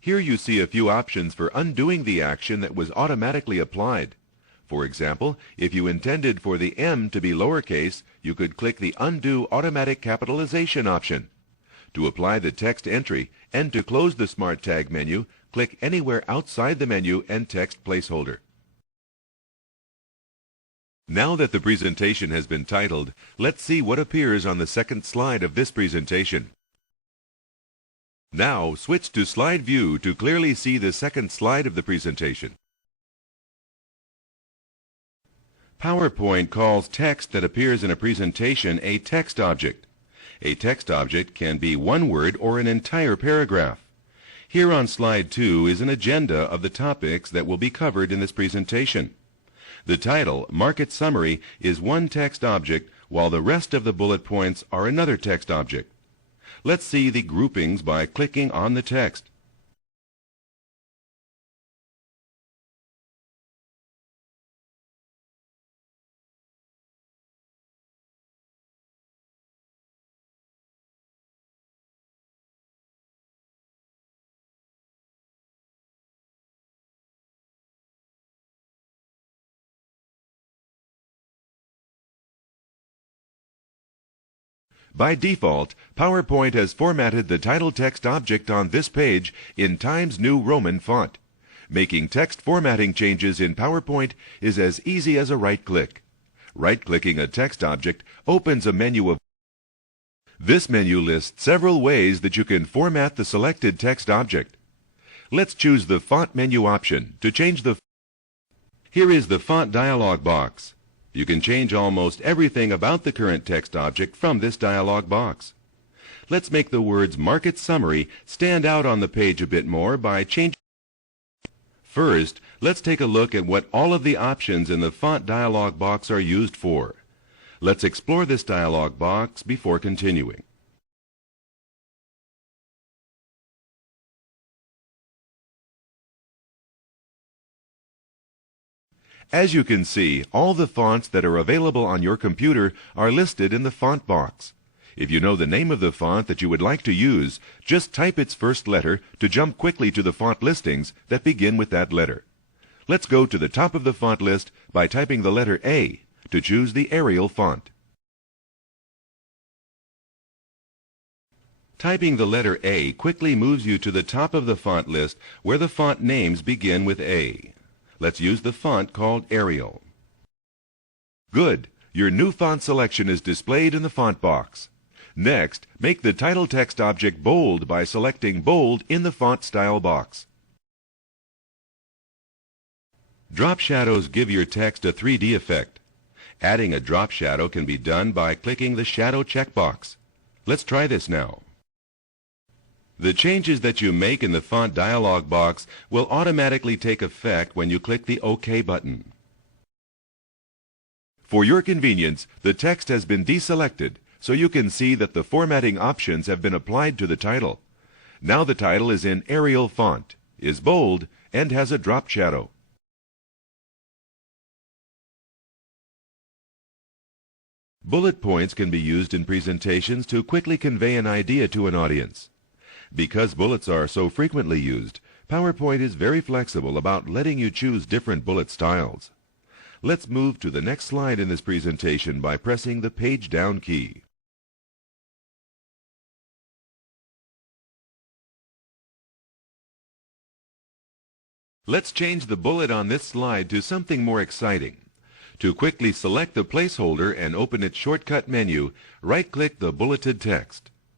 Here you see a few options for undoing the action that was automatically applied. For example, if you intended for the M to be lowercase, you could click the Undo Automatic Capitalization option. To apply the text entry and to close the Smart Tag menu, click anywhere outside the menu and Text Placeholder. Now that the presentation has been titled, let's see what appears on the second slide of this presentation. Now, switch to Slide View to clearly see the second slide of the presentation. PowerPoint calls text that appears in a presentation a text object. A text object can be one word or an entire paragraph. Here on Slide 2 is an agenda of the topics that will be covered in this presentation. The title, Market Summary, is one text object, while the rest of the bullet points are another text object. Let's see the groupings by clicking on the text. By default, PowerPoint has formatted the title text object on this page in Times New Roman font. Making text formatting changes in PowerPoint is as easy as a right-click. Right-clicking a text object opens a menu of. This menu lists several ways that you can format the selected text object. Let's choose the Font menu option to change the. Here is the Font dialog box. You can change almost everything about the current text object from this dialog box. Let's make the words Market Summary stand out on the page a bit more by changing. First, let's take a look at what all of the options in the Font dialog box are used for. Let's explore this dialog box before continuing. As you can see, all the fonts that are available on your computer are listed in the font box. If you know the name of the font that you would like to use, just type its first letter to jump quickly to the font listings that begin with that letter. Let's go to the top of the font list by typing the letter A to choose the Arial font. Typing the letter A quickly moves you to the top of the font list where the font names begin with A. Let's use the font called Arial. Good! Your new font selection is displayed in the font box. Next, make the title text object bold by selecting Bold in the Font Style box. Drop shadows give your text a 3D effect. Adding a drop shadow can be done by clicking the Shadow checkbox. Let's try this now. The changes that you make in the font dialog box will automatically take effect when you click the OK button. For your convenience, the text has been deselected so you can see that the formatting options have been applied to the title. Now the title is in Arial font, is bold, and has a drop shadow. Bullet points can be used in presentations to quickly convey an idea to an audience. Because bullets are so frequently used, PowerPoint is very flexible about letting you choose different bullet styles. Let's move to the next slide in this presentation by pressing the Page Down key. Let's change the bullet on this slide to something more exciting. To quickly select the placeholder and open its shortcut menu, right-click the bulleted text.